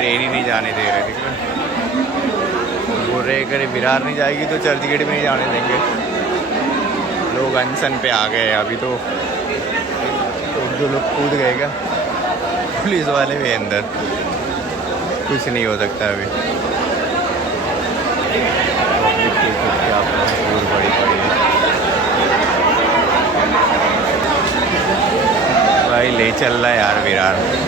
Train ही नहीं जाने दे रहे थे। बोल रहे अगर विरार नहीं जाएगी तो चर्च गेट में नहीं जाने देंगे। लोग अनशन पे आ गए अभी तो। एक दो लोग कूद गए क्या, पुलिस वाले भी अंदर। कुछ नहीं हो सकता अभी। बड़ी बड़ी भाई ले चल रहा है यार विरार।